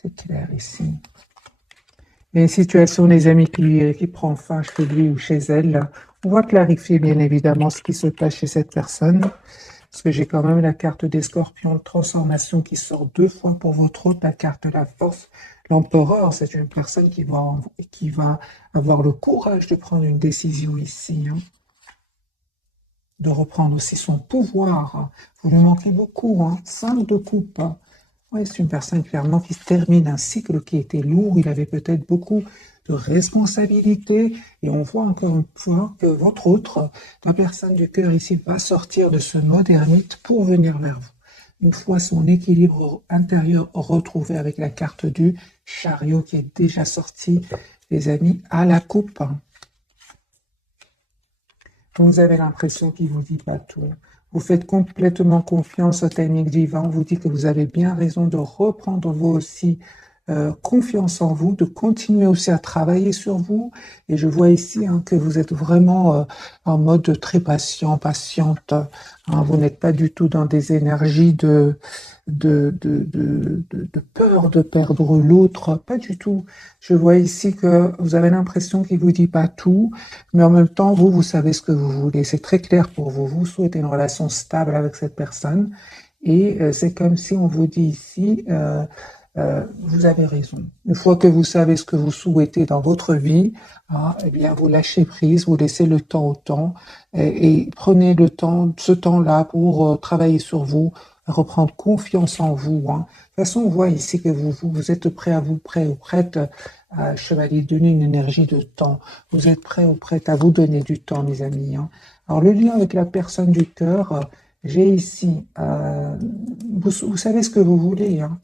C'est clair ici. Il y a une situation, les amis, qui prend fin chez lui ou chez elle. On va clarifier bien évidemment ce qui se passe chez cette personne. Parce que j'ai quand même la carte des scorpions de transformation qui sort 2 fois pour votre hôte, la carte de la force. L'empereur, c'est une personne qui va avoir le courage de prendre une décision ici, hein, de reprendre aussi son pouvoir. Vous lui manquez beaucoup, hein, 5 de coupe. Oui, c'est une personne clairement qui termine un cycle qui était lourd. Il avait peut-être beaucoup de responsabilités. Et on voit encore une fois que votre autre, la personne du cœur ici, va sortir de ce mode ermite pour venir vers vous. Une fois son équilibre intérieur retrouvé avec la carte du chariot qui est déjà sortie, les amis, à la coupe. Vous avez l'impression qu'il vous dit pas tout. Vous faites complètement confiance au timing divin. On vous dit que vous avez bien raison de reprendre vous aussi confiance en vous, de continuer aussi à travailler sur vous. Et je vois ici hein, que vous êtes vraiment en mode très patient, patiente. Hein. Vous n'êtes pas du tout dans des énergies de peur de perdre l'autre. Pas du tout. Je vois ici que vous avez l'impression qu'il vous dit pas tout. Mais en même temps, vous savez ce que vous voulez. C'est très clair pour vous. Vous souhaitez une relation stable avec cette personne. Et c'est comme si on vous dit ici, vous avez raison. Une fois que vous savez ce que vous souhaitez dans votre vie, hein, eh bien, vous lâchez prise, vous laissez le temps au temps et prenez le temps, ce temps-là pour travailler sur vous, reprendre confiance en vous. Hein. De toute façon, on voit ici que vous êtes prêt ou prête à Chevalier, donner une énergie de temps. Vous êtes prêt ou prête à vous donner du temps, mes amis. Hein. Alors, le lien avec la personne du cœur, j'ai ici, vous savez ce que vous voulez. Hein.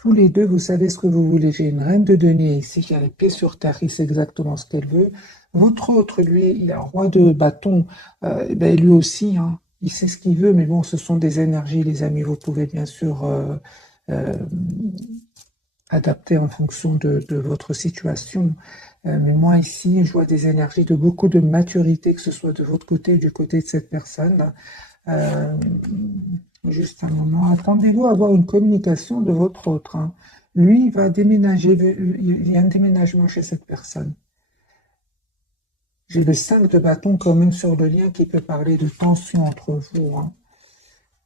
Tous les deux, vous savez ce que vous voulez. J'ai une reine de denier ici qui a les pieds sur terre, qui sait exactement ce qu'elle veut. Votre autre, lui, il est un roi de bâton. Ben, lui aussi, hein, il sait ce qu'il veut, mais bon, ce sont des énergies, les amis. Vous pouvez bien sûr euh, adapter en fonction de votre situation. Mais moi, ici, je vois des énergies de beaucoup de maturité, que ce soit de votre côté ou du côté de cette personne. Euh, Juste un moment. Attendez-vous à avoir une communication de votre autre. Hein. Lui, il va déménager. Il y a un déménagement chez cette personne. J'ai le 5 de bâton quand même sur le lien qui peut parler de tension entre vous. Hein.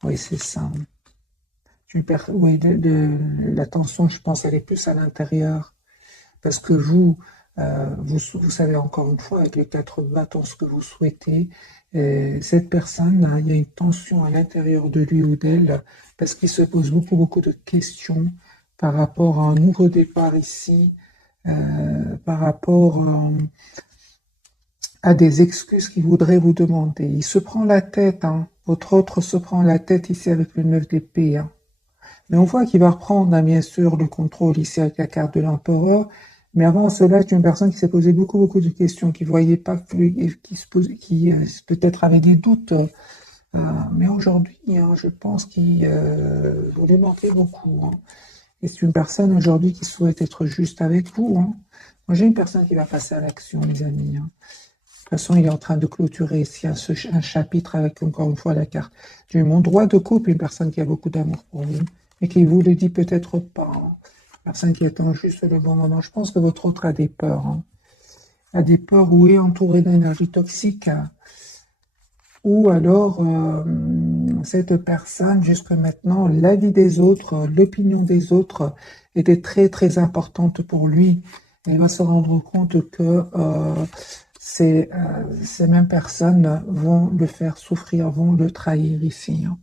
Oui, c'est ça. Oui, la tension, je pense, elle est plus à l'intérieur. Parce que vous savez encore une fois, avec les 4 bâtons, ce que vous souhaitez. Cette personne, il y a une tension à l'intérieur de lui ou d'elle, parce qu'il se pose beaucoup de questions par rapport à un nouveau départ ici, par rapport à des excuses qu'il voudrait vous demander. Il se prend la tête, hein. Votre autre se prend la tête ici avec le 9 d'épée. Hein. Mais on voit qu'il va reprendre, hein, bien sûr, le contrôle ici avec la carte de l'empereur. Mais avant cela, c'est une personne qui s'est posé beaucoup de questions, qui voyait pas, qui peut-être avait des doutes. Mais aujourd'hui, hein, je pense qu'il vous lui manquez beaucoup. Hein. Et c'est une personne aujourd'hui qui souhaite être juste avec vous. Hein. Moi, j'ai une personne qui va passer à l'action, les amis. Hein. De toute façon, il est en train de clôturer ici un chapitre avec, encore une fois, la carte du monde. Droit de couple, une personne qui a beaucoup d'amour pour vous, mais qui vous le dit peut-être pas. Hein. Une personne qui attend juste le bon moment. Je pense que votre autre a des peurs. Hein. A des peurs ou est entouré d'énergie toxique. Hein. Ou alors, cette personne, jusque maintenant, l'avis des autres, l'opinion des autres était très importante pour lui. Et il va se rendre compte que ces mêmes personnes vont le faire souffrir, vont le trahir ici. Hein.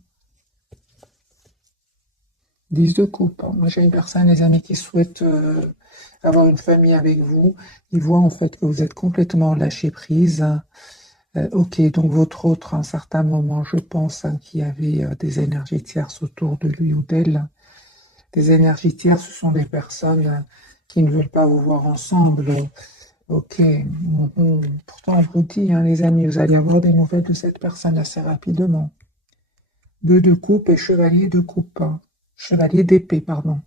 10 de coupe. Moi, j'ai une personne, les amis, qui souhaite avoir une famille avec vous. Ils voient en fait que vous êtes complètement lâché prise. Ok, donc votre autre, à un certain moment, je pense hein, qu'il y avait des énergies tierces autour de lui ou d'elle. Des énergies tierces, ce sont des personnes qui ne veulent pas vous voir ensemble. Ok, pourtant on vous dit, hein, les amis, vous allez avoir des nouvelles de cette personne assez rapidement. 2 de coupe et chevalier de coupe. Hein. Chevalier d'épée, pardon.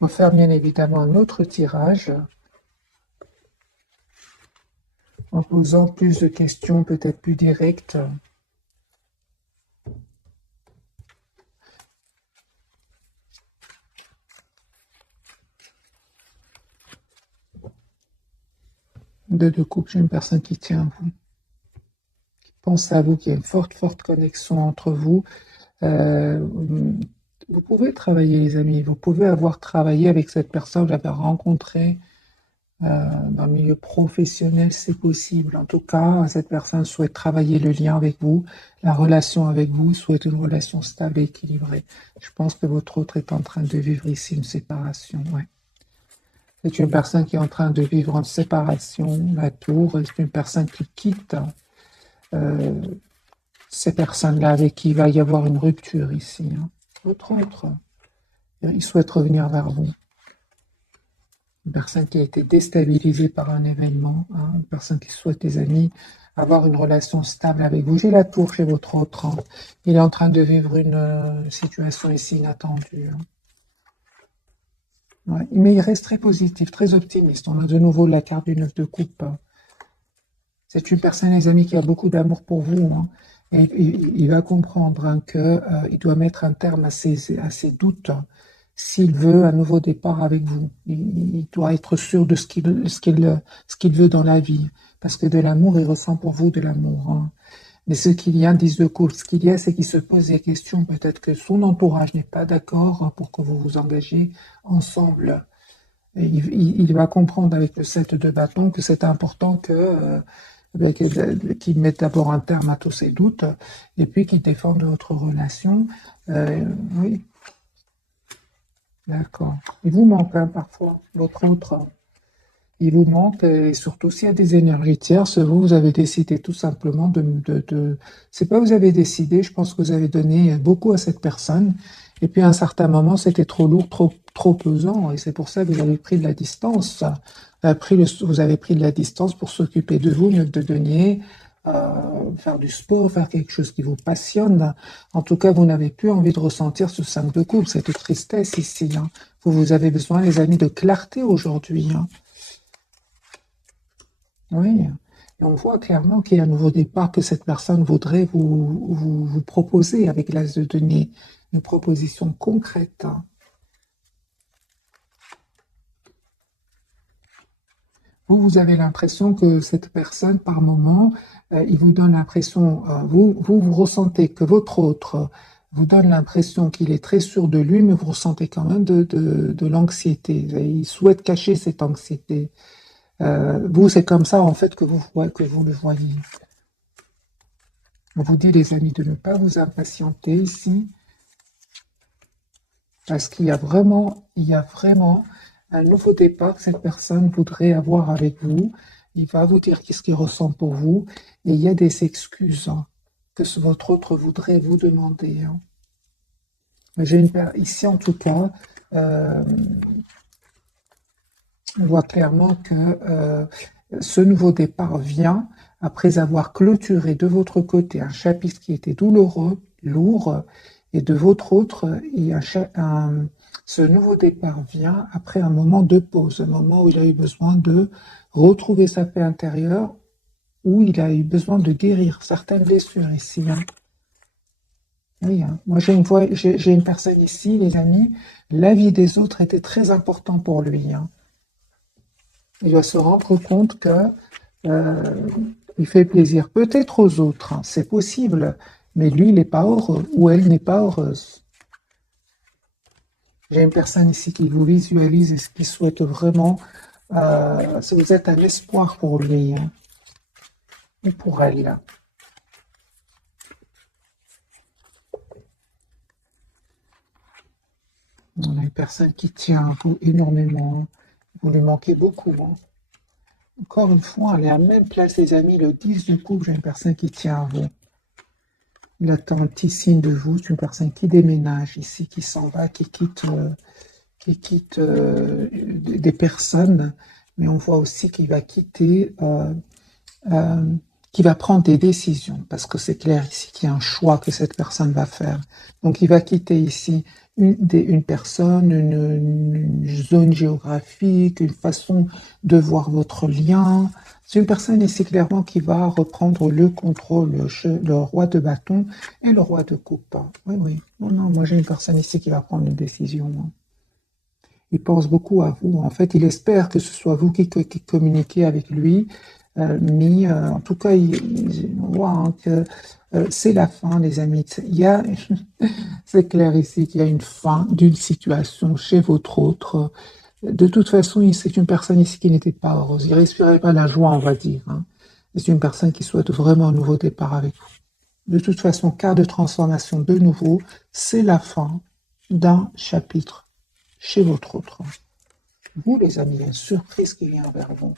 On va faire bien évidemment un autre tirage en posant plus de questions peut-être plus directes. De couple, j'ai une personne qui tient à vous, qui pense à vous, qui a une forte, forte connexion entre vous. Euh, vous pouvez travailler, les amis, vous pouvez avoir travaillé avec cette personne, vous l'avez rencontrée dans le milieu professionnel, c'est possible. En tout cas, cette personne souhaite travailler le lien avec vous, la relation avec vous, souhaite une relation stable et équilibrée. Je pense que votre autre est en train de vivre ici une séparation. Ouais. C'est une personne qui est en train de vivre une séparation, la tour, et c'est une personne qui quitte euh, ces personnes-là avec qui il va y avoir une rupture ici. Hein. Votre autre, il souhaite revenir vers vous. Une personne qui a été déstabilisée par un événement, hein, une personne qui souhaite, les amis, avoir une relation stable avec vous. J'ai la tour chez votre autre. Hein. Il est en train de vivre une situation ici inattendue. Hein. Ouais. Mais il reste très positif, très optimiste. On a de nouveau la carte du 9 de coupe. Hein. C'est une personne, les amis, qui a beaucoup d'amour pour vous. Hein. Et il va comprendre hein, qu'il doit mettre un terme à ses doutes. Hein, s'il veut un nouveau départ avec vous. Il doit être sûr de ce qu'il veut dans la vie. Parce que de l'amour, il ressent pour vous de l'amour. Hein. Mais ce qu'il y a, 10 de coupe, ce qu'il y a, c'est qu'il se pose des questions. Peut-être que son entourage n'est pas d'accord hein, pour que vous vous engagez ensemble. Et il va comprendre avec le 7 de bâton que c'est important qu'il mette d'abord un terme à tous ses doutes et puis qu'il défende votre relation. Oui, d'accord. Il vous manque hein, parfois, votre autre. Il vous manque, et surtout s'il y a des énergies tierces, vous avez décidé tout simplement c'est pas vous avez décidé, je pense que vous avez donné beaucoup à cette personne, et puis à un certain moment, c'était trop lourd, trop pesant, et c'est pour ça que vous avez pris de la distance. Vous avez pris de la distance pour s'occuper de vous, mieux que de donner, faire du sport, faire quelque chose qui vous passionne. En tout cas, vous n'avez plus envie de ressentir ce 5 de coupe, cette tristesse ici. Hein. Vous avez besoin, les amis, de clarté aujourd'hui. Hein. Oui, et on voit clairement qu'il y a un nouveau départ que cette personne voudrait vous proposer avec l'as de denier, une proposition concrète. Hein. Vous avez l'impression que cette personne, par moment, il vous donne l'impression, vous ressentez que votre autre vous donne l'impression qu'il est très sûr de lui, mais vous ressentez quand même de l'anxiété. Il souhaite cacher cette anxiété. Vous, c'est comme ça, en fait, que vous le voyez. On vous dit, les amis, de ne pas vous impatienter ici, parce il y a vraiment un nouveau départ que cette personne voudrait avoir avec vous. Il va vous dire qu'est-ce qu'il ressent pour vous, et il y a des excuses hein, que votre autre voudrait vous demander. Hein. Ici, en tout cas, euh, on voit clairement que ce nouveau départ vient après avoir clôturé de votre côté un chapitre qui était douloureux, lourd, et de votre autre, ce nouveau départ vient après un moment de pause, un moment où il a eu besoin de retrouver sa paix intérieure, où il a eu besoin de guérir certaines blessures ici. Hein. Oui, hein. Moi j'ai une personne ici, les amis, la vie des autres était très important pour lui. Hein. Il va se rendre compte que euh, il fait plaisir peut-être aux autres, hein, c'est possible, mais lui, il n'est pas heureux ou elle n'est pas heureuse. J'ai une personne ici qui vous visualise et qui souhaite vraiment, si vous êtes un espoir pour lui hein, ou pour elle. On a une personne qui tient à vous énormément, hein. Vous lui manquez beaucoup. Hein. Encore une fois, elle est à la même place, les amis, le 10 du couple, j'ai une personne qui tient à vous. Il attend un petit signe de vous, c'est une personne qui déménage ici, qui s'en va, qui quitte des personnes, mais on voit aussi qu'il va quitter, qu'il va prendre des décisions, parce que c'est clair ici qu'il y a un choix que cette personne va faire. Donc il va quitter ici une personne, une zone géographique, une façon de voir votre lien. C'est une personne ici clairement qui va reprendre le contrôle, le roi de bâton et le roi de coupe. Oui, oui. Non, non, moi j'ai une personne ici qui va prendre une décision. Hein. Il pense beaucoup à vous. En fait, il espère que ce soit vous qui communiquez avec lui. Mais en tout cas, on voit hein, que c'est la fin, les amis. C'est clair ici qu'il y a une fin d'une situation chez votre autre. De toute façon, c'est une personne ici qui n'était pas heureuse. Il ne respirait pas la joie, on va dire, hein. C'est une personne qui souhaite vraiment un nouveau départ avec vous. De toute façon, cas de transformation de nouveau, c'est la fin d'un chapitre chez votre autre. Vous, les amis, il y a une surprise qui vient vers vous.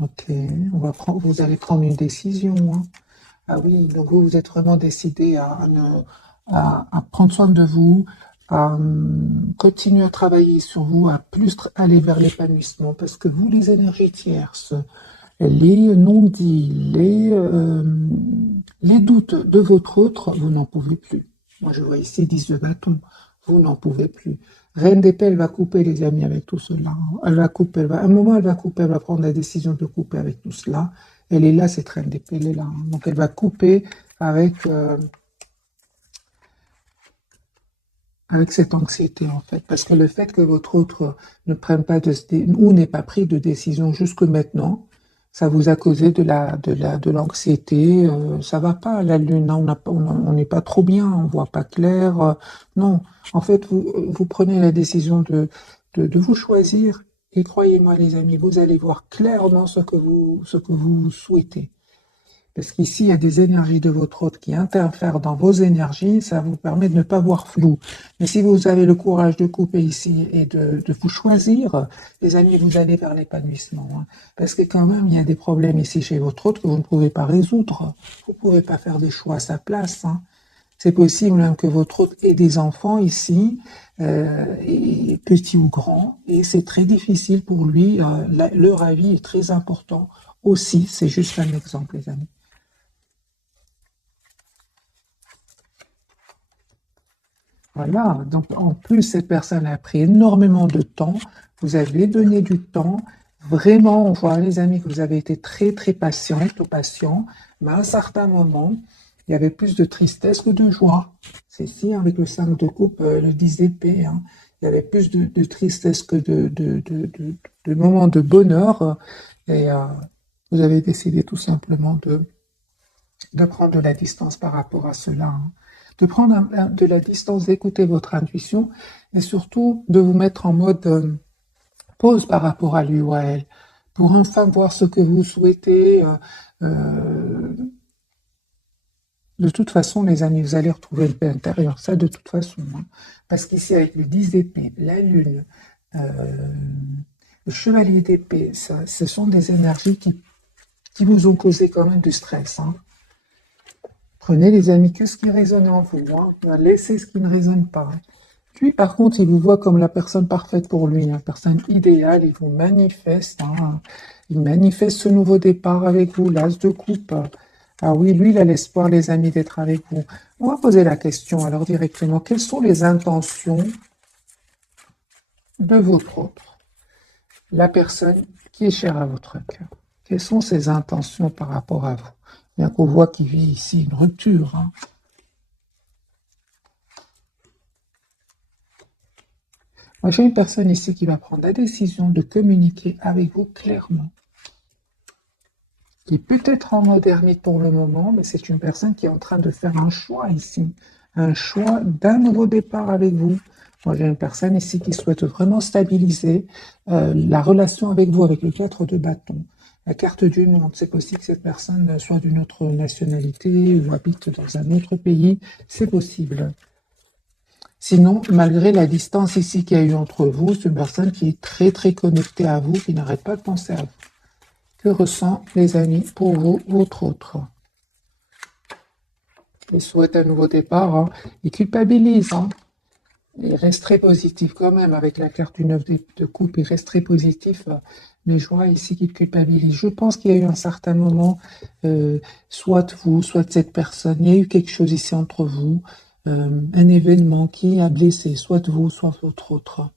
Ok, vous allez prendre une décision, hein. Ah oui, donc vous, vous êtes vraiment décidé à prendre soin de vous, à continuer à travailler sur vous, à plus aller vers l'épanouissement, parce que vous, les énergies tierces, les non-dits, les doutes de votre autre, vous n'en pouvez plus. Moi, je vois ici 10 de bâton, vous n'en pouvez plus. Reine d'épée, elle va couper, les amis, avec tout cela. Elle va couper, à un moment, elle va couper, elle va prendre la décision de couper avec tout cela. Elle est là, cette reine d'épée, elle est là. Donc, elle va couper avec cette anxiété, en fait. Parce que le fait que votre autre ne prenne pas ou n'ait pas pris de décision jusque maintenant, ça vous a causé de l'anxiété. Ça va pas, la lune, hein, on n'est pas trop bien, on voit pas clair. Non, en fait, vous prenez la décision de vous choisir. Et croyez-moi, les amis, vous allez voir clairement ce que vous souhaitez. Parce qu'ici, il y a des énergies de votre hôte qui interfèrent dans vos énergies, ça vous permet de ne pas voir flou. Mais si vous avez le courage de couper ici et de vous choisir, les amis, vous allez vers l'épanouissement, hein. Parce que quand même, il y a des problèmes ici chez votre hôte que vous ne pouvez pas résoudre. Vous ne pouvez pas faire des choix à sa place, hein. C'est possible même que votre hôte ait des enfants ici, et petits ou grands, et c'est très difficile pour lui. Leur avis est très important aussi. C'est juste un exemple, les amis. Voilà, donc en plus, cette personne a pris énormément de temps, vous avez donné du temps, vraiment, on voit les amis que vous avez été très très patiente ou patient, mais à un certain moment, il y avait plus de tristesse que de joie. C'est ici, avec le 5 de coupe, le 10 d'épée, hein. Il y avait plus de tristesse que de moments de bonheur, et vous avez décidé tout simplement de prendre de la distance par rapport à cela, hein. De prendre de la distance, d'écouter votre intuition et surtout de vous mettre en mode pause par rapport à lui ou à elle, pour enfin voir ce que vous souhaitez. Euh, de toute façon, les amis, vous allez retrouver le paix intérieur, ça de toute façon, hein. Parce qu'ici, avec le 10 d'épée, la lune, euh, le chevalier d'épée, ce sont des énergies qui vous ont causé quand même du stress, hein. Prenez les amis que ce qui résonne en vous, hein. Laissez ce qui ne résonne pas. Lui, par contre, il vous voit comme la personne parfaite pour lui, la personne idéale, il vous manifeste, hein. Il manifeste ce nouveau départ avec vous, l'as de coupe. Ah oui, lui, il a l'espoir, les amis, d'être avec vous. On va poser la question alors directement, quelles sont les intentions de votre autre, la personne qui est chère à votre cœur? Quelles sont ses intentions par rapport à vous? Bien qu'on voit qu'il vit ici une rupture, hein. Moi, j'ai une personne ici qui va prendre la décision de communiquer avec vous clairement, qui est peut-être en mode ermite pour le moment, mais c'est une personne qui est en train de faire un choix ici, un choix d'un nouveau départ avec vous. Moi, j'ai une personne ici qui souhaite vraiment stabiliser la relation avec vous, avec le 4 de bâton. La carte du monde, c'est possible que cette personne soit d'une autre nationalité ou habite dans un autre pays, c'est possible. Sinon, malgré la distance ici qu'il y a eu entre vous, c'est une personne qui est très très connectée à vous, qui n'arrête pas de penser à vous. Que ressent, les amis, pour vous, votre autre? Il souhaite un nouveau départ, hein. Il culpabilise, hein. Il reste très positif quand même avec la carte du 9 de coupe, il reste très positif, mais je vois ici qu'il culpabilise. Je pense qu'il y a eu un certain moment, soit vous, soit cette personne, il y a eu quelque chose ici entre vous, un événement qui a blessé, soit vous, soit votre autre.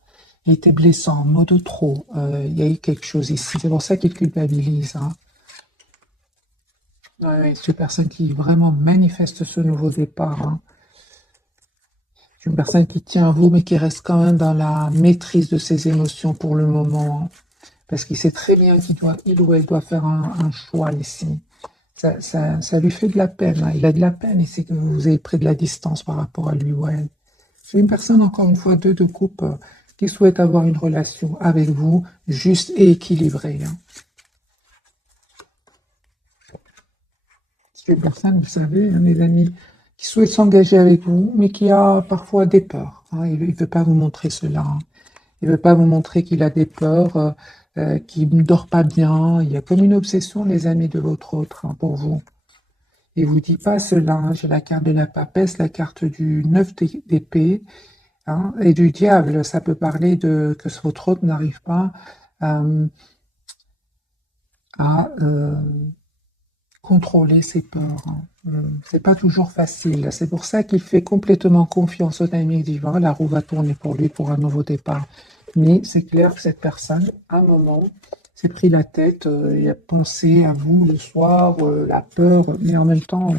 Il était blessant, mot de trop, il y a eu quelque chose ici. C'est pour ça qu'il culpabilise, hein. Ouais, c'est une personne qui vraiment manifeste ce nouveau départ, hein. C'est une personne qui tient à vous, mais qui reste quand même dans la maîtrise de ses émotions pour le moment, hein, parce qu'il sait très bien il ou elle doit faire un choix ici. Ça lui fait de la peine, hein. Il a de la peine ici que vous ayez pris de la distance par rapport à lui ou elle. C'est une personne, encore une fois, de couple, qui souhaite avoir une relation avec vous, juste et équilibrée, hein. C'est une personne, vous savez, hein, mes amis, qui souhaite s'engager avec vous, mais qui a parfois des peurs, hein. Il ne veut pas vous montrer cela, hein. Il ne veut pas vous montrer qu'il a des peurs, qu'il ne dort pas bien. Il y a comme une obsession, les amis, de votre autre, hein, pour vous. Il ne vous dit pas cela, hein. J'ai la carte de la papesse, la carte du 9 d'épée, hein, et du diable. Ça peut parler de que votre autre n'arrive pas à contrôler ses peurs, hein. C'est pas toujours facile. C'est pour ça qu'il fait complètement confiance au timing divin. La roue va tourner pour lui pour un nouveau départ. Mais c'est clair que cette personne, à un moment, s'est pris la tête, il a pensé à vous le soir, la peur, mais en même temps,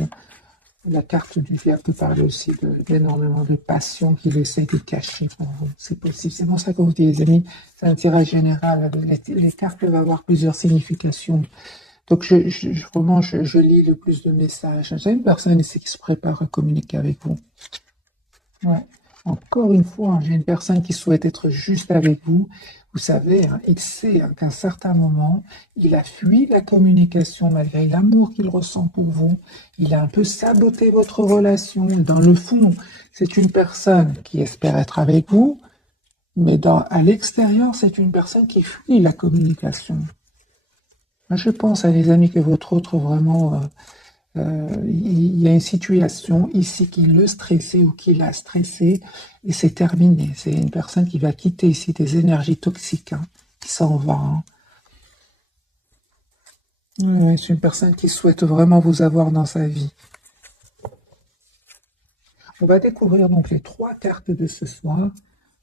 la carte du diable peut parler aussi d'énormément de passion qu'il essaie de cacher pour vous. C'est possible. C'est pour ça que vous dites, les amis, c'est un tirage général. Les cartes peuvent avoir plusieurs significations. Donc, vraiment, je lis le plus de messages. J'ai une personne ici qui se prépare à communiquer avec vous. Ouais. Encore une fois, hein, j'ai une personne qui souhaite être juste avec vous. Vous savez, hein, il sait, hein, qu'à un certain moment, il a fui la communication malgré l'amour qu'il ressent pour vous. Il a un peu saboté votre relation. Dans le fond, c'est une personne qui espère être avec vous, mais à l'extérieur, c'est une personne qui fuit la communication. Je pense à les amis que votre autre vraiment, il y a une situation ici qui le stressait ou qui l'a stressé et c'est terminé. C'est une personne qui va quitter ici des énergies toxiques, hein, qui s'en va, hein. Ouais, c'est une personne qui souhaite vraiment vous avoir dans sa vie. On va découvrir donc les 3 cartes de ce soir.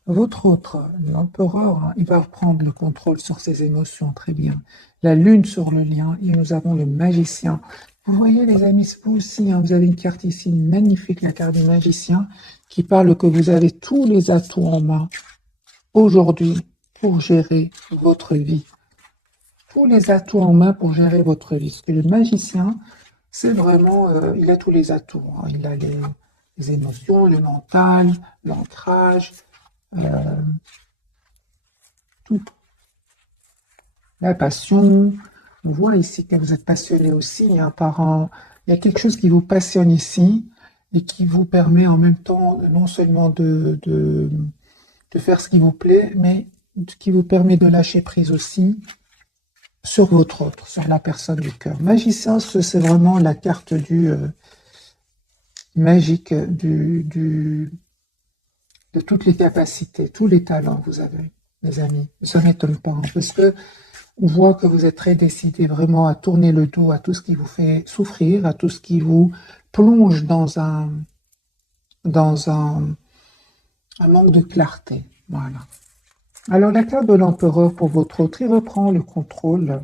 Votre autre, l'empereur, hein, il va reprendre le contrôle sur ses émotions, très bien. La lune sur le lien, et nous avons le magicien. Vous voyez les amis, vous aussi, hein, vous avez une carte ici magnifique, la carte du magicien, qui parle que vous avez tous les atouts en main aujourd'hui pour gérer votre vie. Tous les atouts en main pour gérer votre vie. Parce que le magicien, c'est vraiment, il a tous les atouts, hein. Il a les émotions, le mental, l'ancrage, tout. La passion, on voit ici que vous êtes passionné aussi, hein, il y a quelque chose qui vous passionne ici et qui vous permet en même temps non seulement de faire ce qui vous plaît, mais qui vous permet de lâcher prise aussi sur votre autre, sur la personne du cœur. Magicien, c'est vraiment la carte du magique de toutes les capacités, tous les talents que vous avez, mes amis. Ça ne m'étonne pas, hein, parce que on voit que vous êtes très décidé vraiment à tourner le dos à tout ce qui vous fait souffrir, à tout ce qui vous plonge dans un manque de clarté. Voilà. Alors, la carte de l'empereur pour votre autre, il reprend le contrôle.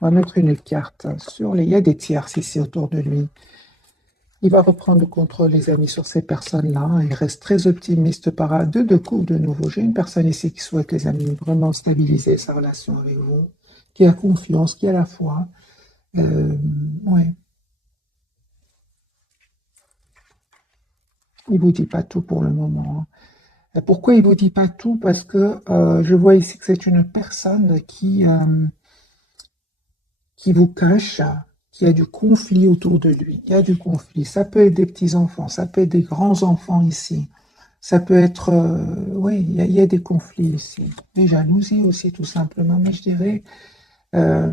On va mettre une carte sur les... Il y a des tierces ici autour de lui. Il va reprendre le contrôle, les amis, sur ces personnes-là. Il reste très optimiste par 2 de coups de nouveau. J'ai une personne ici qui souhaite, les amis, vraiment stabiliser sa relation avec vous, qui a confiance, qui a la foi. Ouais. Il vous dit pas tout pour le moment, hein. Pourquoi il vous dit pas tout? Parce que je vois ici que c'est une personne qui vous cache, qui a du conflit autour de lui. Il y a du conflit. Ça peut être des petits-enfants, ça peut être des grands-enfants ici. Ça peut être... oui, il y a des conflits ici. Des jalousies aussi, tout simplement. Mais je dirais,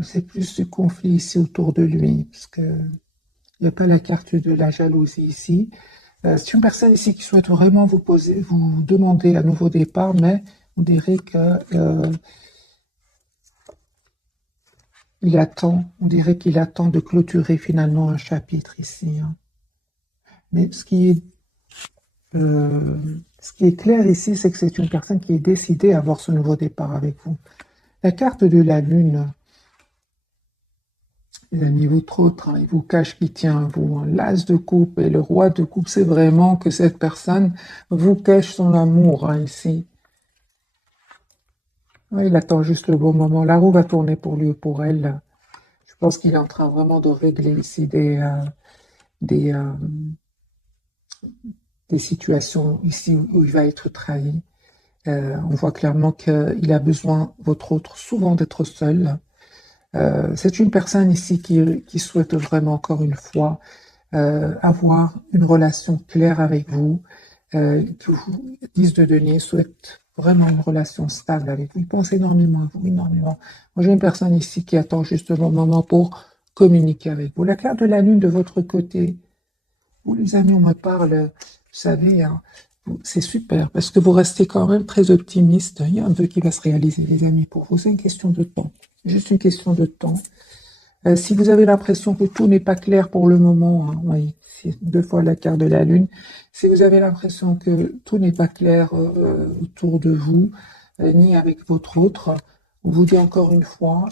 c'est plus du conflit ici autour de lui, parce que il n'y a pas la carte de la jalousie ici. C'est une personne ici qui souhaite vraiment vous demander un nouveau départ, mais on dirait que on dirait qu'il attend de clôturer finalement un chapitre ici, hein. Mais ce qui est clair ici, c'est que c'est une personne qui est décidée à avoir ce nouveau départ avec vous. La carte de la lune, Les amis, votre autre, il vous cache qui tient à vous. L'as de coupe et le roi de coupe, c'est vraiment que cette personne vous cache son amour ici. Ouais, il attend juste le bon moment. La roue va tourner pour lui ou pour elle. Je pense qu'il est en train vraiment de régler ici des, euh, des situations ici où il va être trahi. On voit clairement qu'il a besoin, votre autre, souvent d'être seul. C'est une personne ici qui souhaite vraiment, encore une fois, avoir une relation claire avec vous, que vous, 10 de denier, souhaite vraiment une relation stable avec vous. Il pense énormément à vous, énormément. Moi, j'ai une personne ici qui attend juste le bon moment pour communiquer avec vous. La carte de la lune de votre côté, vous les amis, on me parle, vous savez, hein, c'est super, parce que vous restez quand même très optimiste. Il y a un vœu qui va se réaliser, les amis, pour vous. C'est une question de temps. Juste une question de temps. Si vous avez l'impression que tout n'est pas clair pour le moment, hein, oui, c'est 2 fois la carte de la lune. Si vous avez l'impression que tout n'est pas clair autour de vous, ni avec votre autre, on vous dit encore une fois,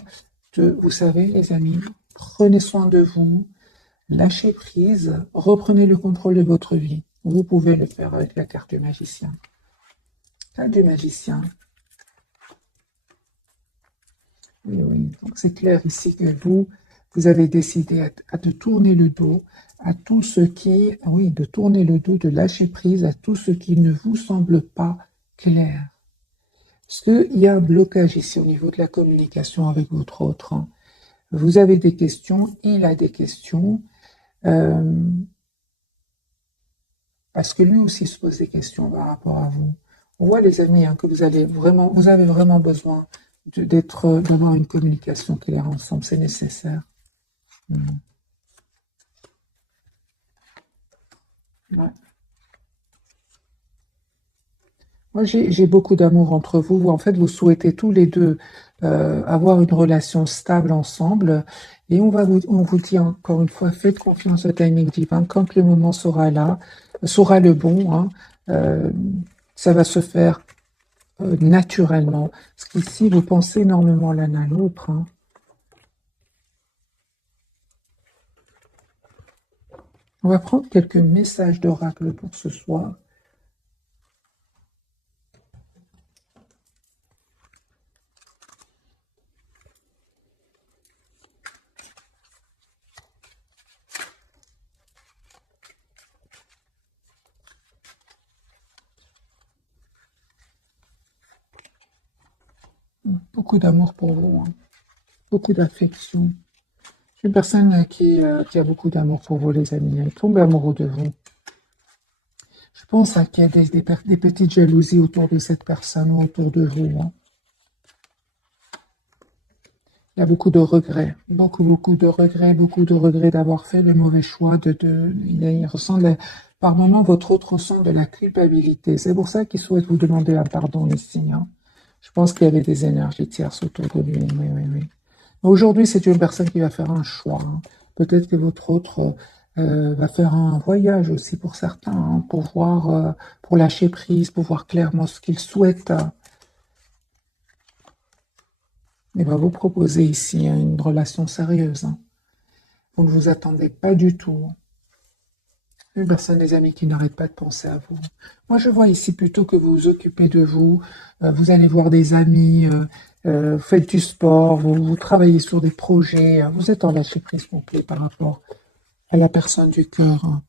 vous savez, les amis, prenez soin de vous, lâchez prise, reprenez le contrôle de votre vie. Vous pouvez le faire avec la carte du magicien. Carte du magicien. Oui, oui. Donc c'est clair ici que vous avez décidé de tourner le dos à tout ce qui, oui, de tourner le dos, de lâcher prise à tout ce qui ne vous semble pas clair. Parce qu'il y a un blocage ici au niveau de la communication avec votre autre, hein. Vous avez des questions, il a des questions, euh, parce que lui aussi se pose des questions par rapport à vous. On voit les amis hein, que vous avez vraiment besoin d'avoir une communication claire ensemble, c'est nécessaire. Mm. Ouais. Moi, j'ai beaucoup d'amour entre vous. En fait, vous souhaitez tous les deux avoir une relation stable ensemble. Et on vous dit encore une fois, faites confiance au timing divin. Quand le moment sera là, sera le bon, hein, euh, ça va se faire naturellement. Parce qu'ici, vous pensez énormément l'un à l'autre, hein. On va prendre quelques messages d'oracle pour ce soir. Beaucoup d'amour pour vous, hein. Beaucoup d'affection. Je suis une personne qui a beaucoup d'amour pour vous, les amis. Elle tombe amoureux de vous. Je pense qu'il y a des petites jalousies autour de cette personne ou autour de vous, hein. Il y a beaucoup de regrets, beaucoup de regrets d'avoir fait le mauvais choix. Il ressent par moments, votre autre ressent de la culpabilité. C'est pour ça qu'il souhaite vous demander un pardon ici, hein. Je pense qu'il y avait des énergies tierces autour de lui. Oui, oui, oui. Aujourd'hui, c'est une personne qui va faire un choix, hein. Peut-être que votre autre va faire un voyage aussi pour certains, hein, pour voir, pour lâcher prise, pour voir clairement ce qu'il souhaite. Il va vous proposer ici hein, une relation sérieuse, hein. Vous ne vous attendez pas du tout, hein. Une personne, des amis, qui n'arrête pas de penser à vous. Moi, je vois ici plutôt que vous vous occupez de vous, vous allez voir des amis, vous faites du sport, vous travaillez sur des projets, vous êtes en lâcher prise complet par rapport à la personne du cœur, hein.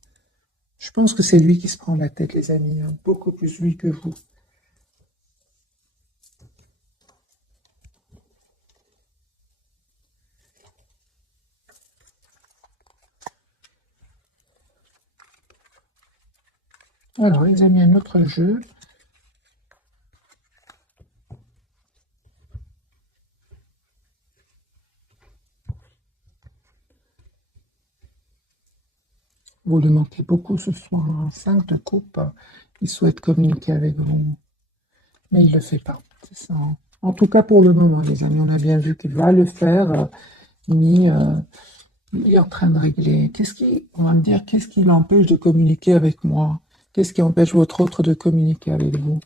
Je pense que c'est lui qui se prend la tête, les amis, hein, beaucoup plus lui que vous. Alors, les amis, un autre jeu. Vous lui manquez beaucoup ce soir, un 5 de coupe. Il souhaite communiquer avec vous, mais il ne le fait pas. C'est ça, hein. En tout cas, pour le moment, les amis, on a bien vu qu'il va le faire, mais il est en train de régler. On va me dire, qu'est-ce qui l'empêche de communiquer avec moi? Qu'est-ce qui empêche votre autre de communiquer avec vous?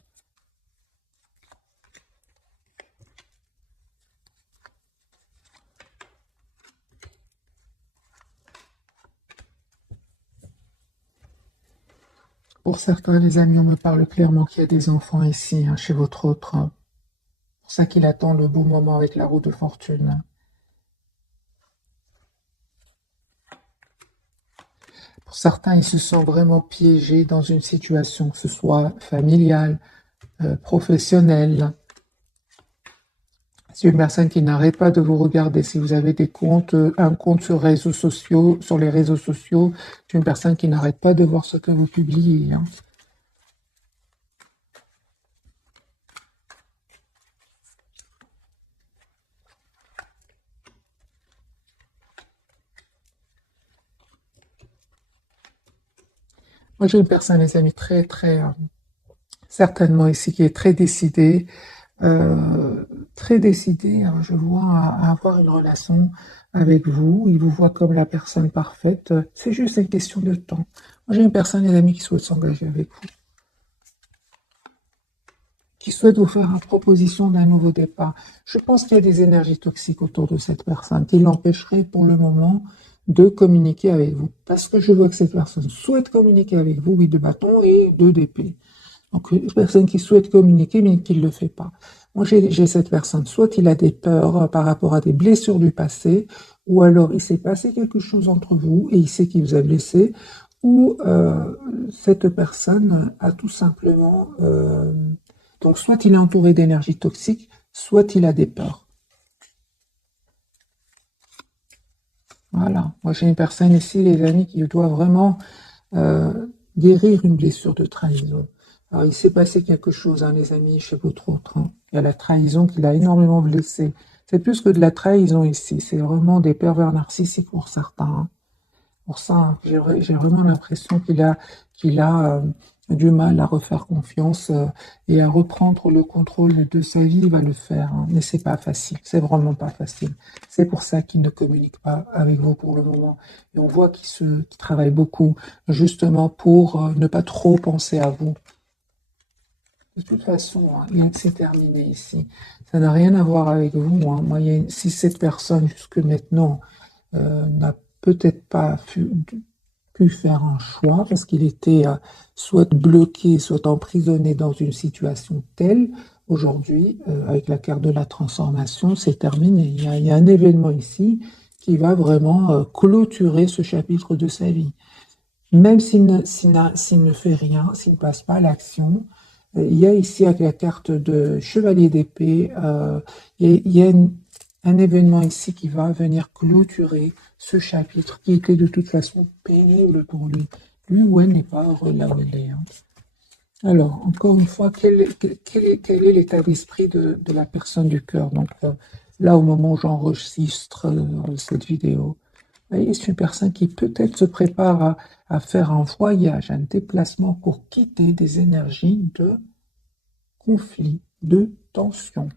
Pour certains, les amis, on me parle clairement qu'il y a des enfants ici, hein, chez votre autre. C'est pour ça qu'il attend le beau moment avec la roue de fortune. Pour certains, ils se sentent vraiment piégés dans une situation, que ce soit familiale, professionnelle. C'est une personne qui n'arrête pas de vous regarder. Si vous avez des comptes, un compte sur les réseaux sociaux, c'est une personne qui n'arrête pas de voir ce que vous publiez, hein. Moi, j'ai une personne, les amis, certainement ici, qui est euh, très décidée, hein, je vois, à avoir une relation avec vous. Il vous voit comme la personne parfaite. C'est juste une question de temps. Moi, j'ai une personne, les amis, qui souhaite s'engager avec vous, qui souhaite vous faire une proposition d'un nouveau départ. Je pense qu'il y a des énergies toxiques autour de cette personne qui l'empêcheraient pour le moment de communiquer avec vous. Parce que je vois que cette personne souhaite communiquer avec vous, oui, de bâton et deux d'épée. Donc, une personne qui souhaite communiquer, mais qui ne le fait pas. Moi, j'ai cette personne, soit il a des peurs par rapport à des blessures du passé, ou alors il s'est passé quelque chose entre vous et il sait qu'il vous a blessé, ou cette personne a tout simplement... donc, soit il est entouré d'énergie toxique, soit il a des peurs. Voilà. Moi, j'ai une personne ici, les amis, qui doit vraiment guérir une blessure de trahison. Alors, il s'est passé quelque chose, hein, les amis, chez votre autre, hein. Il y a la trahison qui l'a énormément blessé. C'est plus que de la trahison ici, c'est vraiment des pervers narcissiques pour certains, hein. Pour ça, hein, j'ai vraiment l'impression qu'il a du mal à refaire confiance et à reprendre le contrôle de sa vie. Il va le faire, hein, mais c'est pas facile. C'est vraiment pas facile. C'est pour ça qu'il ne communique pas avec vous pour le moment. Et on voit qu'il travaille beaucoup, justement pour ne pas trop penser à vous. De toute façon, hein, c'est terminé ici. Ça n'a rien à voir avec vous, hein. Moi, si cette personne, jusque maintenant, n'a peut-être pas pu faire un choix parce qu'il était soit bloqué, soit emprisonné dans une situation telle. Aujourd'hui, avec la carte de la transformation, c'est terminé. Il y a un événement ici qui va vraiment clôturer ce chapitre de sa vie. Même s'il ne fait rien, s'il ne passe pas à l'action, il y a ici avec la carte de chevalier d'épée, il y a un événement ici qui va venir clôturer ce chapitre qui était de toute façon pénible pour lui. Lui ou elle n'est pas heureux là où il est, hein. Alors, encore une fois, quel est l'état d'esprit de la personne du cœur? Donc, là, au moment où j'enregistre cette vidéo, vous voyez, c'est une personne qui peut-être se prépare à faire un voyage, un déplacement pour quitter des énergies de conflit, de tension,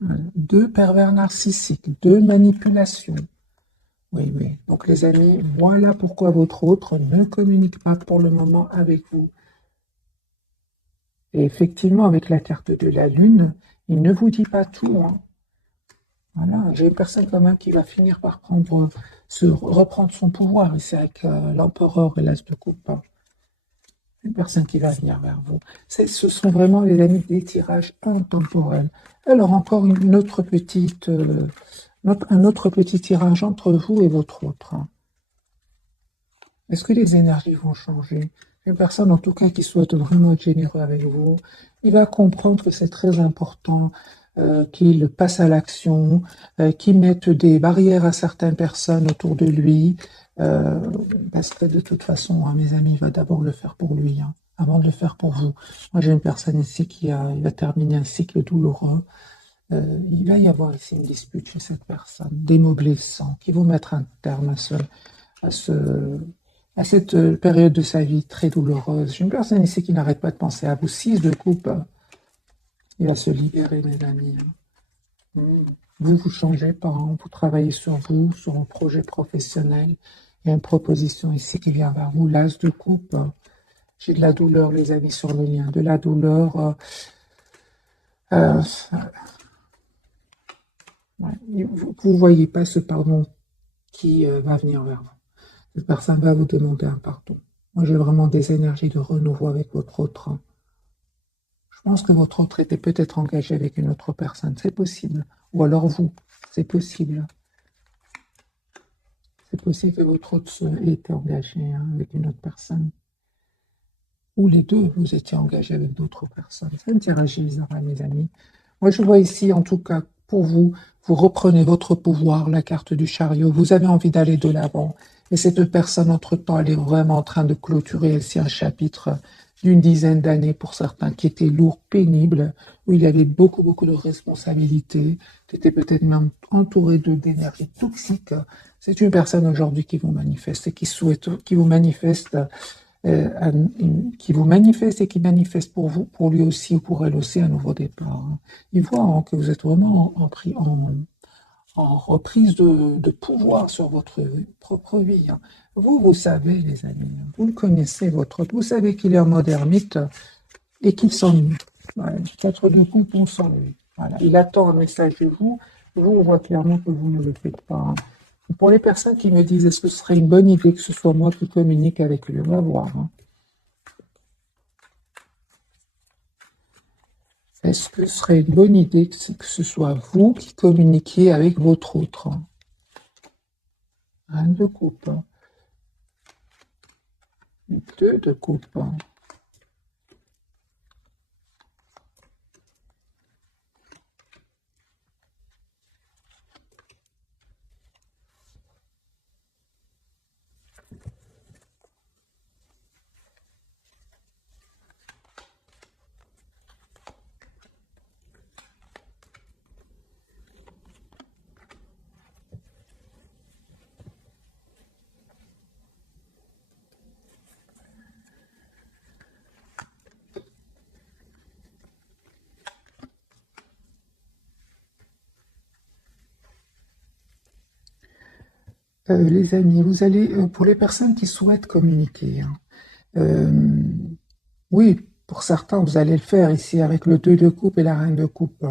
de pervers narcissiques, de manipulation. Oui, oui. Donc, les amis, voilà pourquoi votre autre ne communique pas pour le moment avec vous. Et effectivement, avec la carte de la Lune, il ne vous dit pas tout, hein. Voilà, j'ai une personne quand même qui va finir par reprendre son pouvoir ici avec l'empereur et l'as de coupe, hein. Une personne qui va venir vers vous. Ce sont vraiment, les amis, des tirages intemporels. Alors, encore un autre petit tirage entre vous et votre autre, hein. Est-ce que les énergies vont changer? Une personne, en tout cas, qui souhaite vraiment être généreux avec vous, il va comprendre que c'est très important qu'il passe à l'action, qu'il mette des barrières à certaines personnes autour de lui, euh, parce que de toute façon, hein, mes amis, il va d'abord le faire pour lui, hein, avant de le faire pour vous. Moi, j'ai une personne ici il va terminer un cycle douloureux. Il va y avoir ici une dispute chez cette personne, des mots blessants qui vont mettre un terme à ce, à cette période de sa vie très douloureuse. J'ai une personne ici qui n'arrête pas de penser à vous. 6 de coupe, il va se libérer, mes amis. Vous changez pas, hein. Vous travaillez sur vous, sur un projet professionnel. Il y a une proposition ici qui vient vers vous. L'as de coupe, j'ai de la douleur, les amis, sur le lien. De la douleur. Euh, ouais. Vous ne voyez pas ce pardon qui va venir vers vous. Cette personne va vous demander un pardon. Moi, j'ai vraiment des énergies de renouveau avec votre autre. Je pense que votre autre était peut-être engagé avec une autre personne. C'est possible. Ou alors vous. C'est possible. C'est possible que votre autre ait été engagé avec une autre personne. Ou les deux, vous étiez engagés avec d'autres personnes. Ça me dira Zara, mes amis. Moi, je vois ici, en tout cas, pour vous, vous reprenez votre pouvoir, la carte du chariot. Vous avez envie d'aller de l'avant. Et cette personne, entre-temps, elle est vraiment en train de clôturer ici un chapitre d'une dizaine d'années pour certains qui était lourd, pénible, où il y avait beaucoup, beaucoup de responsabilités. Tu étais peut-être même entouré d'énergie toxique. C'est une personne aujourd'hui qui vous manifeste et qui souhaite, qui vous manifeste qui vous manifeste et qui manifeste pour vous, pour lui aussi ou pour elle aussi un nouveau départ. Il voit que vous êtes vraiment en reprise de pouvoir sur votre propre vie. Vous, vous savez, les amis, vous le connaissez, votre autre, vous savez qu'il est en mode ermite et qu'il s'ennuie. Voilà. 4 de coupe, on s'ennuie. Voilà. Il attend un message de vous. Vous, on voit clairement que vous ne le faites pas. Pour les personnes qui me disent est-ce que ce serait une bonne idée que ce soit moi qui communique avec lui, on va voir. Est-ce que ce serait une bonne idée que ce soit vous qui communiquiez avec votre autre? Un de coupe, 2 de coupe. Les amis, vous allez, pour les personnes qui souhaitent communiquer, oui, pour certains, vous allez le faire ici avec le 2 de coupe et la reine de coupe.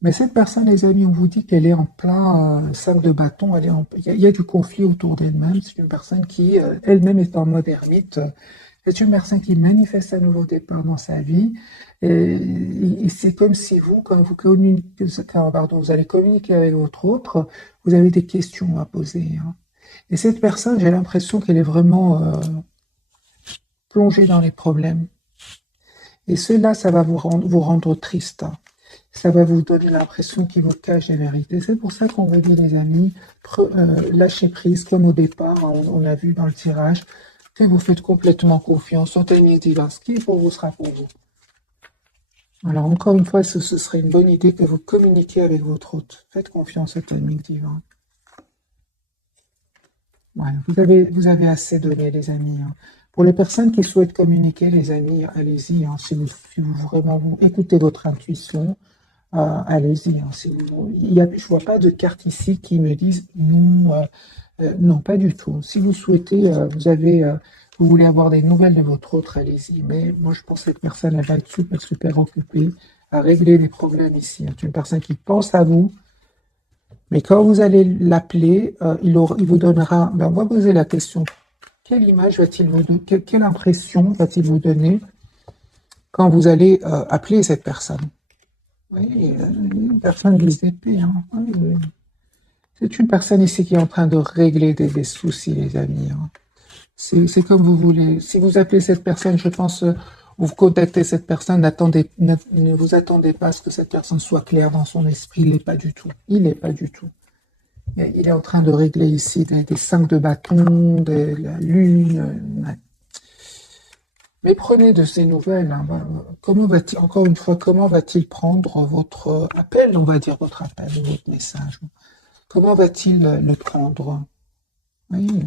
Mais cette personne, les amis, on vous dit qu'elle est en plein 5 de bâton, il y a du conflit autour d'elle-même. C'est une personne qui, elle-même, est en mode ermite. C'est une personne qui manifeste un nouveau départ dans sa vie. Et c'est comme si vous, quand vous communiquez, pardon, vous allez communiquer avec votre autre, vous avez des questions à poser. Et cette personne, j'ai l'impression qu'elle est vraiment plongée dans les problèmes. Et cela, ça va vous rendre triste. Ça va vous donner l'impression qu'il vous cache les vérités. C'est pour ça qu'on vous dit, les amis, lâchez prise comme au départ, on a vu dans le tirage, que vous faites complètement confiance au timing divin. Ce qui est pour vous sera pour vous. Alors encore une fois, ce serait une bonne idée que vous communiquiez avec votre hôte. Faites confiance au timing divin. Voilà, vous avez assez donné, les amis. Pour les personnes qui souhaitent communiquer, les amis, allez-y. Si vous vraiment vous écoutez votre intuition, allez-y. Je vois pas de carte ici qui me disent non, non, pas du tout. Si vous souhaitez, vous voulez avoir des nouvelles de votre autre, allez-y. Mais moi, je pense que cette personne, elle va être super, super occupée à régler les problèmes ici. C'est une personne qui pense à vous, mais quand vous allez l'appeler, il vous donnera. Ben, on va poser la question. Quelle image va-t-il vous donner? Quelle impression va-t-il vous donner quand vous allez appeler cette personne? Oui, une personne des épées. Oui, oui. C'est une personne ici qui est en train de régler des soucis, les amis. C'est comme vous voulez. Si vous appelez cette personne, je pense, ou vous contactez cette personne, ne vous attendez pas à ce que cette personne soit claire dans son esprit. Il n'est pas du tout. Il n'est pas du tout. Il est en train de régler ici des 5 de bâton, de la lune. Ouais. Mais prenez de ces nouvelles. Comment va-t-il, encore une fois, comment va-t-il prendre votre appel, on va dire votre appel, votre message? Comment va-t-il le prendre? Oui.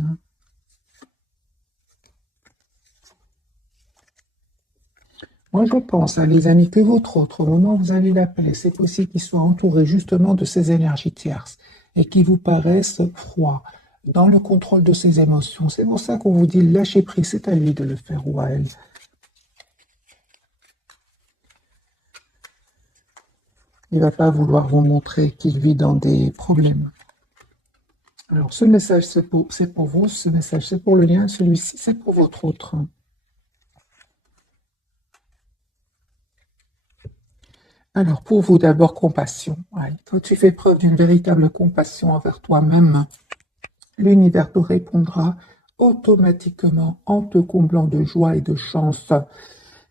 Moi, je pense, les amis, que votre autre, au moment où vous allez l'appeler, c'est possible qu'il soit entouré justement de ces énergies tierces et qui vous paraissent froids, dans le contrôle de ses émotions. C'est pour ça qu'on vous dit lâchez prise, c'est à lui de le faire ou à elle. Il ne va pas vouloir vous montrer qu'il vit dans des problèmes. Alors, ce message, c'est pour vous, ce message, c'est pour le lien, celui-ci, c'est pour votre autre. Alors, pour vous, d'abord, compassion. Ouais. Quand tu fais preuve d'une véritable compassion envers toi-même, l'univers te répondra automatiquement en te comblant de joie et de chance.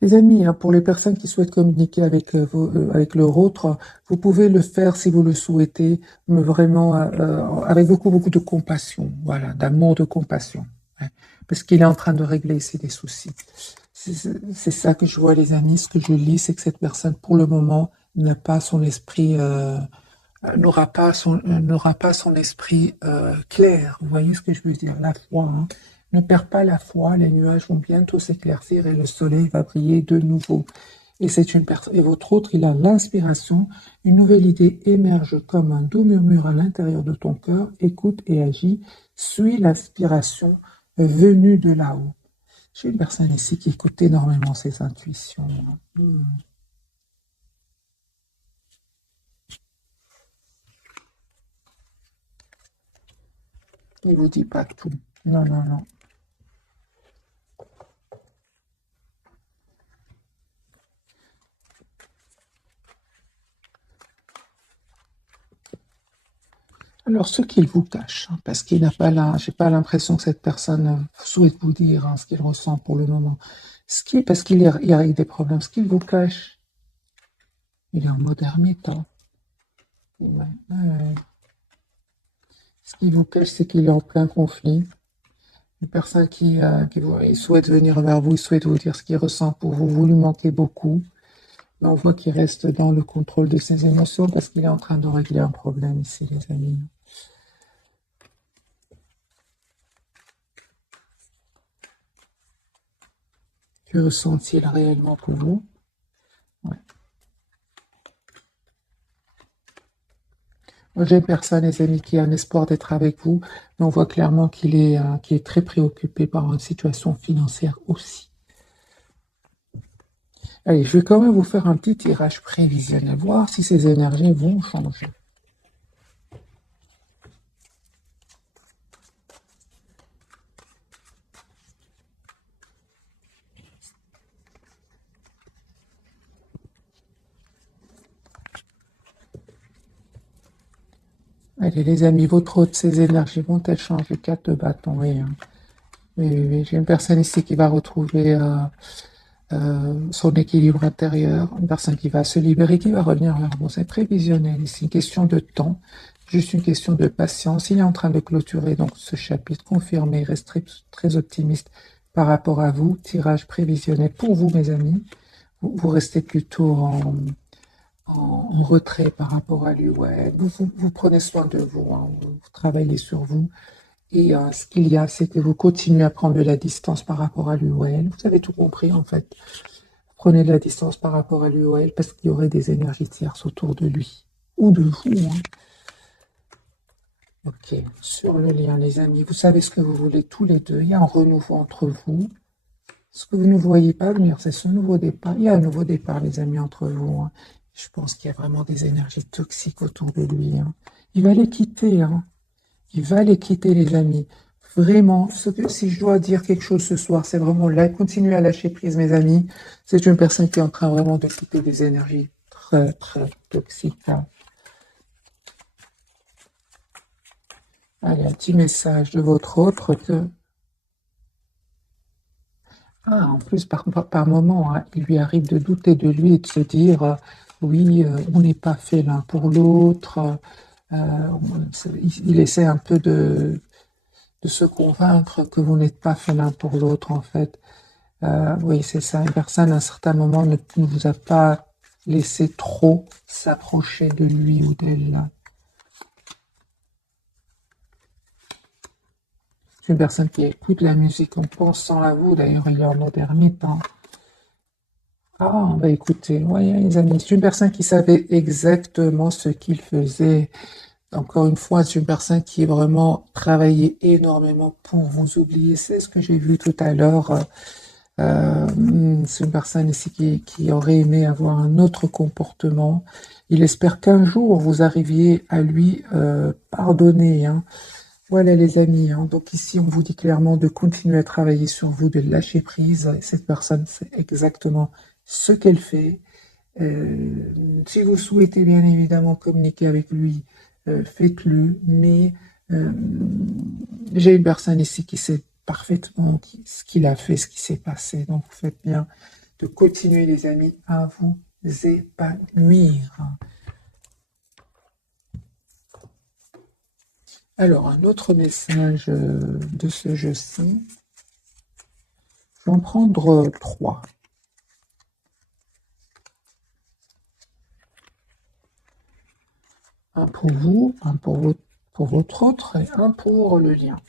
Les amis, hein, pour les personnes qui souhaitent communiquer avec leur autre, vous pouvez le faire si vous le souhaitez, mais vraiment avec beaucoup, beaucoup de compassion, voilà, d'amour, de compassion. Ouais. Parce qu'il est en train de régler ici des soucis. C'est ça que je vois, les amis. Ce que je lis, c'est que cette personne, pour le moment, n'a pas son esprit, n'aura pas son esprit clair. Vous voyez ce que je veux dire? La foi, hein. Ne perds pas la foi, les nuages vont bientôt s'éclaircir et le soleil va briller de nouveau. Et et votre autre, il a l'inspiration, une nouvelle idée émerge comme un doux murmure à l'intérieur de ton cœur. Écoute et agis, suis l'inspiration venue de là-haut. J'ai une personne ici qui écoute énormément ses intuitions. Il vous dit pas tout. Non, non, non. Alors, ce qu'il vous cache, hein, parce qu'il n'a pas là, j'ai pas l'impression que cette personne souhaite vous dire hein, ce qu'il ressent pour le moment. Parce il y a des problèmes, ce qu'il vous cache, il est en mode ermite. Hein. Ouais, ouais. Ce qu'il vous cache, c'est qu'il est en plein conflit. Une personne il souhaite venir vers vous, il souhaite vous dire ce qu'il ressent pour vous, vous lui manquez beaucoup. Mais on voit qu'il reste dans le contrôle de ses émotions parce qu'il est en train de régler un problème ici, les amis. Que ressent-il réellement pour vous? Ouais. Moi, j'ai une personne, les amis, qui a un espoir d'être avec vous, mais on voit clairement qu'il est très préoccupé par une situation financière aussi. Allez, je vais quand même vous faire un petit tirage prévisionnel, voir si ces énergies vont changer. Allez, les amis, votre autre, ces énergies vont-elles changer? 4 de bâton, oui. Hein. Oui, oui, oui. J'ai une personne ici qui va retrouver son équilibre intérieur, une personne qui va se libérer, qui va revenir vers vous. C'est prévisionnel. C'est une question de temps, juste une question de patience. Il est en train de clôturer donc ce chapitre, confirmé, reste très optimiste par rapport à vous. Tirage prévisionnel pour vous, mes amis. Vous restez plutôt en retrait par rapport à lui. Ouais, vous prenez soin de vous, hein. Vous travaillez sur vous. Et ce qu'il y a, c'est que vous continuez à prendre de la distance par rapport à lui ou elle. Vous avez tout compris en fait. Prenez de la distance par rapport à lui ou elle parce qu'il y aurait des énergies tierces autour de lui ou de vous. Hein. Ok, sur le lien, les amis, vous savez ce que vous voulez tous les deux. Il y a un renouveau entre vous. Ce que vous ne voyez pas venir, c'est ce nouveau départ. Il y a un nouveau départ, les amis, entre vous. Hein. Je pense qu'il y a vraiment des énergies toxiques autour de lui. Hein. Il va les quitter. Hein. Il va les quitter, les amis. Vraiment, si je dois dire quelque chose ce soir, c'est vraiment là, continuer à lâcher prise, mes amis. C'est une personne qui est en train vraiment de quitter des énergies très, très toxiques. Hein. Allez, un petit message de votre autre que... Ah, en plus, par moment, hein, il lui arrive de douter de lui et de se dire, oui, on n'est pas fait l'un pour l'autre. Il essaie un peu de se convaincre que vous n'êtes pas fait l'un pour l'autre, en fait. Oui, c'est ça. Une personne, à un certain moment, ne vous a pas laissé trop s'approcher de lui ou d'elle. C'est une personne qui écoute la musique en pensant à vous. D'ailleurs, il est en mode ermite. Hein. Ah, bah écoutez, voyez, les amis, c'est une personne qui savait exactement ce qu'il faisait. Encore une fois, c'est une personne qui vraiment travaillé énormément pour vous oublier. C'est ce que j'ai vu tout à l'heure. C'est une personne ici qui aurait aimé avoir un autre comportement. Il espère qu'un jour vous arriviez à lui pardonner. Hein. Voilà les amis, hein. Donc ici on vous dit clairement de continuer à travailler sur vous, de lâcher prise. Cette personne sait exactement ce qu'elle fait. Si vous souhaitez bien évidemment communiquer avec lui, faites-le. Mais euh, j'ai une personne ici qui sait parfaitement ce qu'il a fait, ce qui s'est passé. Donc vous faites bien de continuer les amis à vous épanouir. Alors, un autre message de ce jeu-ci. Je vais en prendre 3. Un pour vous, un pour votre autre et un pour le lien.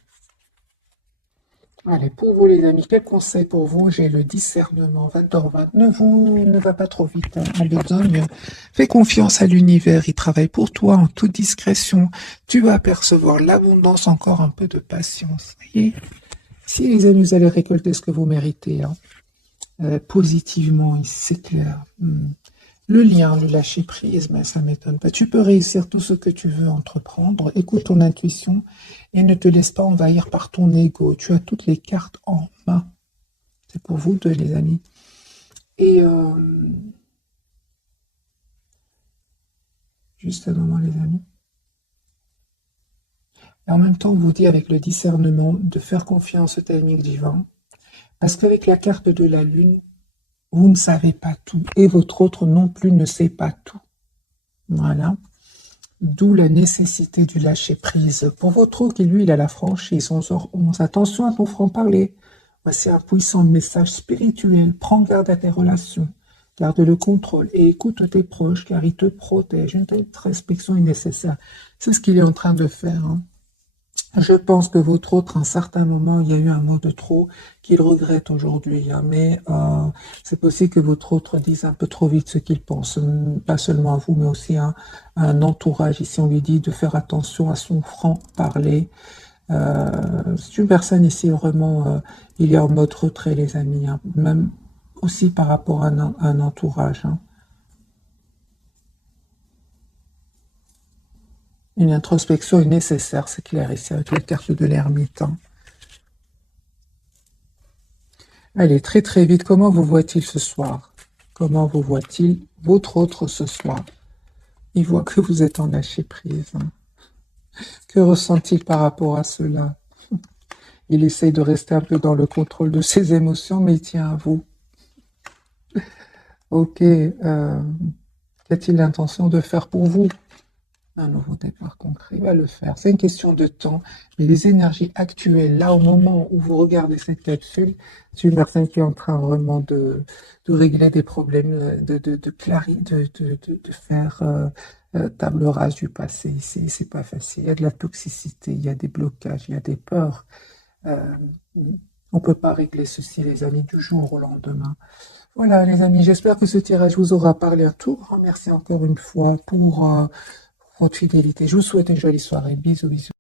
Allez, pour vous les amis, quel conseil pour vous? J'ai le discernement, 20h20. Ne va pas trop vite, hein, en besogne. Fais confiance à l'univers, il travaille pour toi en toute discrétion. Tu vas percevoir l'abondance, encore un peu de patience. Voyez, si les amis, vous allez récolter ce que vous méritez, hein, positivement, c'est clair. Le lien, le lâcher prise, mais ça m'étonne pas. Tu peux réussir tout ce que tu veux entreprendre. Écoute ton intuition et ne te laisse pas envahir par ton ego. Tu as toutes les cartes en main. C'est pour vous deux, les amis. Et juste un moment, les amis. Et en même temps, on vous dit avec le discernement de faire confiance au timing divin. Parce qu'avec la carte de la lune, vous ne savez pas tout. Et votre autre non plus ne sait pas tout. Voilà. D'où la nécessité du lâcher-prise. Pour votre autre, qui lui, il a la franchise, 11h11. Attention à ton franc-parler. Voici un puissant message spirituel. Prends garde à tes relations. Garde le contrôle et écoute tes proches car ils te protègent. Une telle inspection est nécessaire. C'est ce qu'il est en train de faire, hein. Je pense que votre autre, à un certain moment, il y a eu un mot de trop qu'il regrette aujourd'hui, hein, mais c'est possible que votre autre dise un peu trop vite ce qu'il pense, pas seulement à vous, mais aussi à un entourage. Ici, on lui dit de faire attention à son franc-parler. C'est une personne ici, vraiment, il est en mode retrait, les amis, hein, même aussi par rapport à un entourage, hein. Une introspection est nécessaire, c'est clair, ici, avec la carte de l'ermite, hein. Allez, très très vite, comment vous voit-il ce soir? Comment vous voit-il votre autre ce soir? Il voit que vous êtes en lâcher prise, hein. Que ressent-il par rapport à cela? Il essaye de rester un peu dans le contrôle de ses émotions, mais il tient à vous. Ok, qu'a-t-il l'intention de faire pour vous? Un nouveau départ concret, il va le faire. C'est une question de temps, mais les énergies actuelles, là, au moment où vous regardez cette capsule, c'est une personne qui est en train vraiment de régler des problèmes, de faire table rase du passé. C'est pas facile. Il y a de la toxicité, il y a des blocages, il y a des peurs. Euh, on peut pas régler ceci, les amis, du jour au lendemain. Voilà, les amis, j'espère que ce tirage vous aura parlé. Un tout grand merci encore une fois pour votre fidélité. Je vous souhaite une jolie soirée. Bisous, bisous.